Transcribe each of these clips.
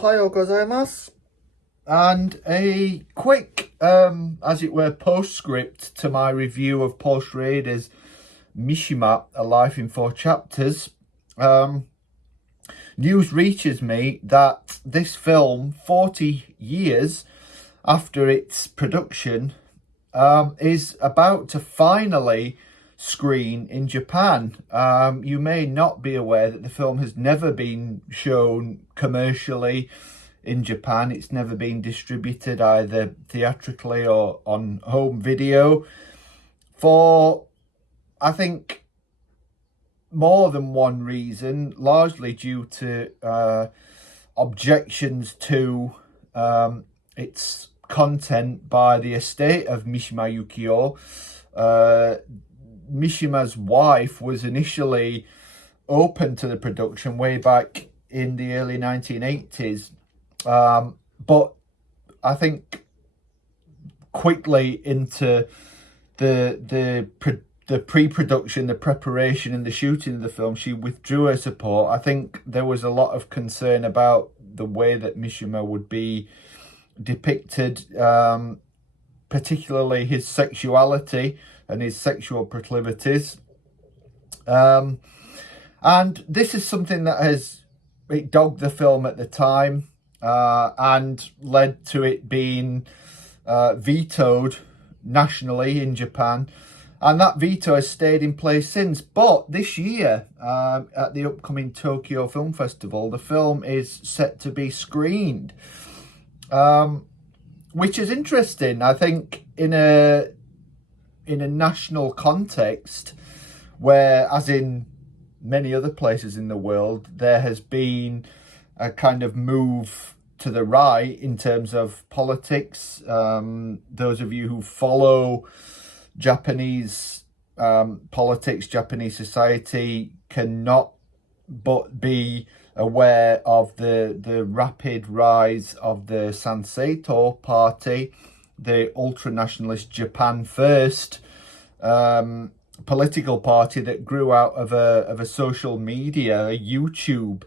Ohayo gozaimasu. And a quick, as it were, postscript to my review of Paul Schrader's Mishima, A Life in Four Chapters. News reaches me that this film, 40 years after its production, is about to finally screen in Japan. You may not be aware that the film has never been shown commercially in Japan. It's never been distributed either theatrically or on home video for, I think, more than one reason, largely due to objections to its content by the estate of Mishima Yukio. Mishima's wife was initially open to the production way back in the early 1980s, but I think quickly into the pre-production, the preparation and the shooting of the film, she withdrew her support. I think there was a lot of concern about the way that Mishima would be depicted, particularly his sexuality and his sexual proclivities. And this is something that it dogged the film at the time and led to it being vetoed nationally in Japan. And that veto has stayed in place since. But this year, at the upcoming Tokyo Film Festival, the film is set to be screened, which is interesting. I think in a national context, where, as in many other places in the world, there has been a kind of move to the right in terms of politics. Those of you who follow Japanese politics, Japanese society, cannot but be aware of the rapid rise of the Sanseito party, the ultra-nationalist Japan First political party that grew out of a social media, a YouTube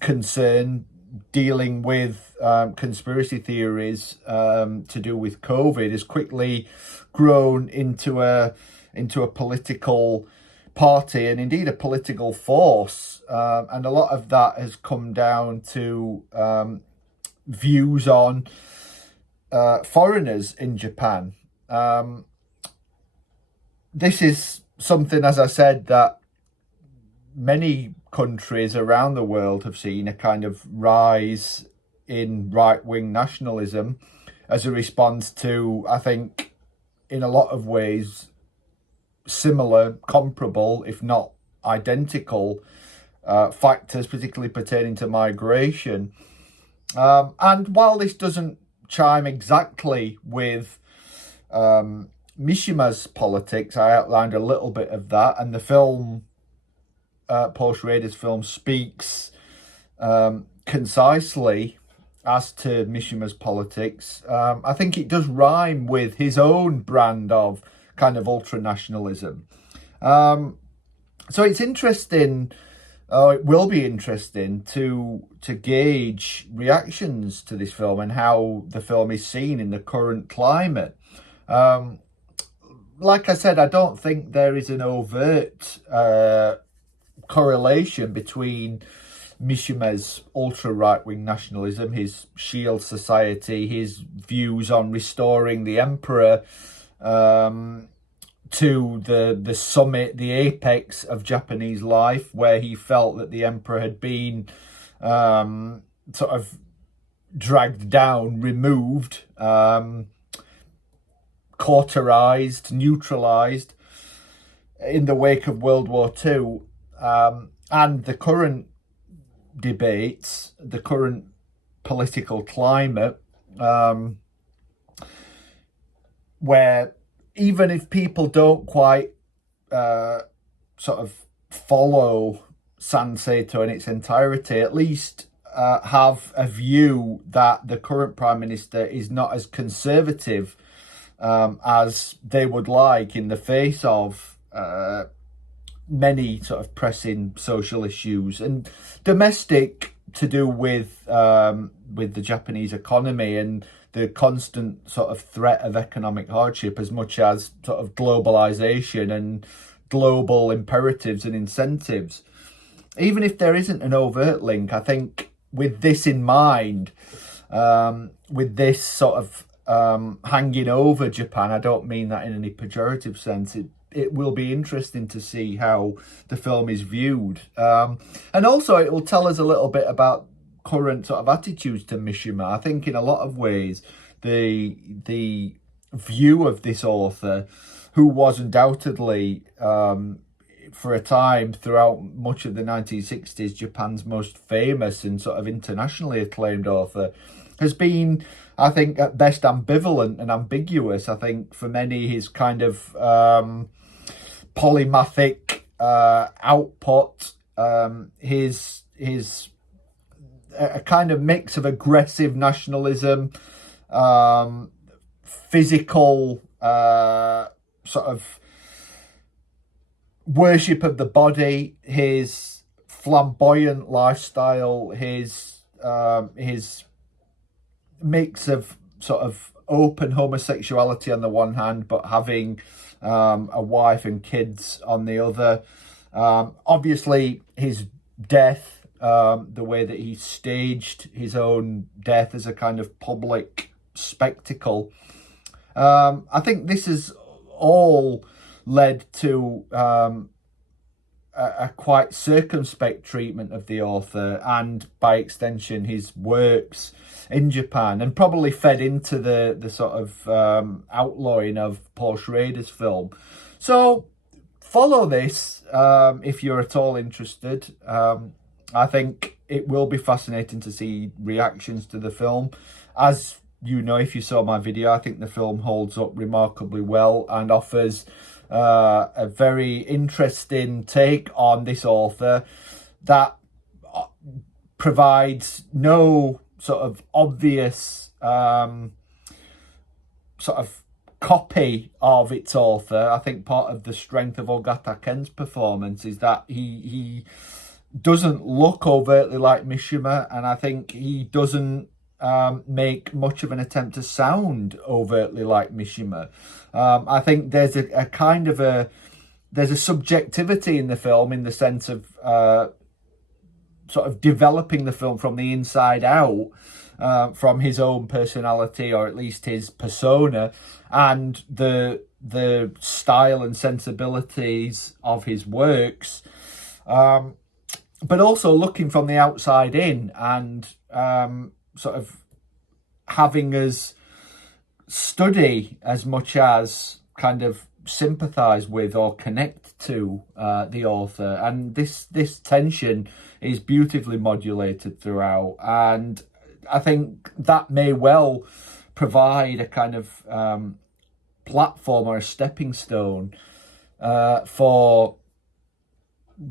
concern dealing with conspiracy theories to do with COVID, has quickly grown into a political party and indeed a political force, and a lot of that has come down to views on foreigners in Japan. This is something, as I said, that many countries around the world have seen a kind of rise in right-wing nationalism as a response to, I think, in a lot of ways, similar, comparable, if not identical, factors, particularly pertaining to migration. And while this doesn't chime exactly with Mishima's politics, I outlined a little bit of that, and the film, Paul Schrader's film, speaks concisely as to Mishima's politics. I think it does rhyme with his own brand of kind of ultra-nationalism. So it's interesting, it will be interesting to gauge reactions to this film and how the film is seen in the current climate. Like I said, I don't think there is an overt correlation between Mishima's ultra-right-wing nationalism, his shield society, his views on restoring the emperor to the summit, the apex of Japanese life, where he felt that the emperor had been sort of dragged down, removed, cauterized, neutralized in the wake of World War II. And the current debates, the current political climate, where even if people don't quite sort of follow Sanseito in its entirety, at least have a view that the current Prime Minister is not as conservative as they would like in the face of many sort of pressing social issues and domestic to do with the Japanese economy and the constant sort of threat of economic hardship, as much as sort of globalization and global imperatives and incentives. Even if there isn't an overt link, I think with this in mind, with this sort of hanging over Japan, I don't mean that in any pejorative sense. It will be interesting to see how the film is viewed. And also it will tell us a little bit about current sort of attitudes to Mishima. I think in a lot of ways, the view of this author, who was undoubtedly, for a time throughout much of the 1960s, Japan's most famous and sort of internationally acclaimed author, has been, I think, at best ambivalent and ambiguous. I think for many, his kind of polymathic output, his a kind of mix of aggressive nationalism, physical sort of worship of the body, his flamboyant lifestyle, his mix of sort of open homosexuality on the one hand, but having a wife and kids on the other. Obviously, his death, the way that he staged his own death as a kind of public spectacle. I think this has all led to a quite circumspect treatment of the author, and by extension his works in Japan, and probably fed into the sort of outlawing of Paul Schrader's film. So follow this if you're at all interested. I think it will be fascinating to see reactions to the film. As you know, if you saw my video, I think the film holds up remarkably well and offers a very interesting take on this author that provides no sort of obvious sort of copy of its author. I think part of the strength of Ogata Ken's performance is that he doesn't look overtly like Mishima, and I think he doesn't make much of an attempt to sound overtly like Mishima. I think there's a kind of there's a subjectivity in the film, in the sense of sort of developing the film from the inside out, from his own personality, or at least his persona, and the style and sensibilities of his works, but also looking from the outside in, and sort of having us study as much as kind of sympathize with or connect to the author. And this tension is beautifully modulated throughout, and I think that may well provide a kind of platform or a stepping stone for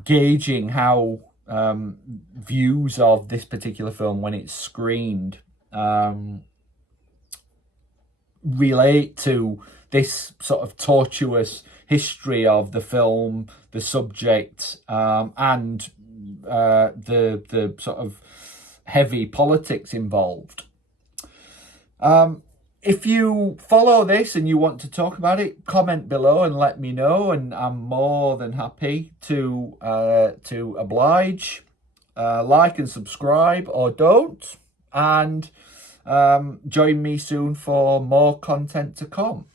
gauging how views of this particular film, when it's screened, relate to this sort of tortuous history of the film, the subject, and the sort of heavy politics involved. If you follow this and you want to talk about it, comment below and let me know, and I'm more than happy to oblige. Like and subscribe, or don't, and join me soon for more content to come.